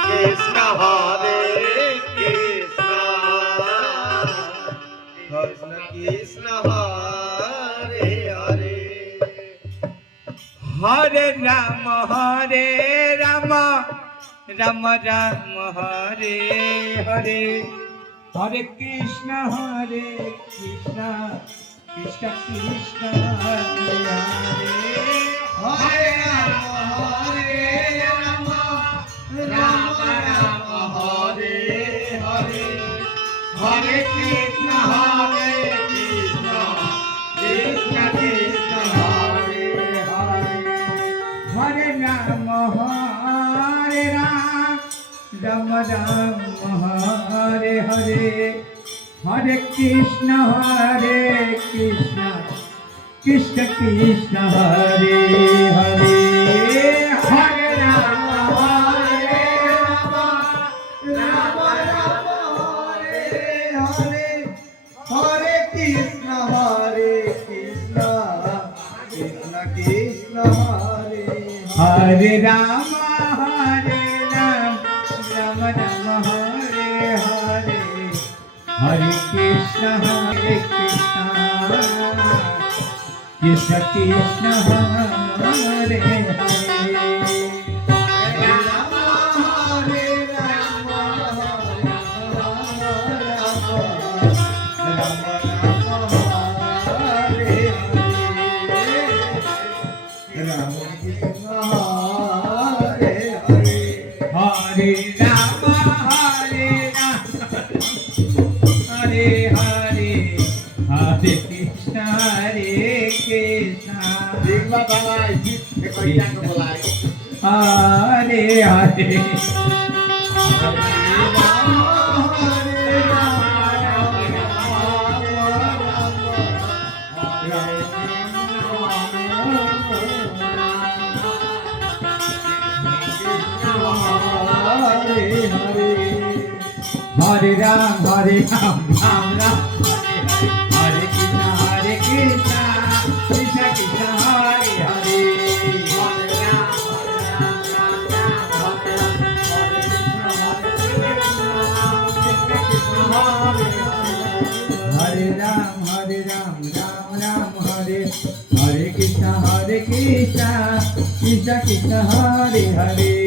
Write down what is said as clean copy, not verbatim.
Krishna Hare Krishna Krishna Krishna Hare Hare Hare Ram Ram Ram Hare Hare Hare Krishna Krishna Krishna Krishna Hare Hare Hare Ram Ram Ram Hare Hare Hare Krishna Krishna Krishna Krishna Hare Hare Hare Ram Ram Ram Hare Hare Hare Krishna Krishna Krishna Krishna Hare Hare Hare Ram Ram Ram Hare Hare Hare Krishna Krishna Krishna Krishna Hare Hare Ram Ram Ram Hare Hare Hare Krishna Krishna Krishna Krishna Hare Hare Ram Hare Ram Ram Ram Hare Hare Ram Krishna Hare Hare Hare Ram Hare Hare Hare Krishna Krishna Hare Hare Hare Ram Ram Ram Hare Krishna Krishna Krishna Hare Hare Hare Ram Ram Ram Hare Hare Krishna Krishna Krishna Krishna Hare Hare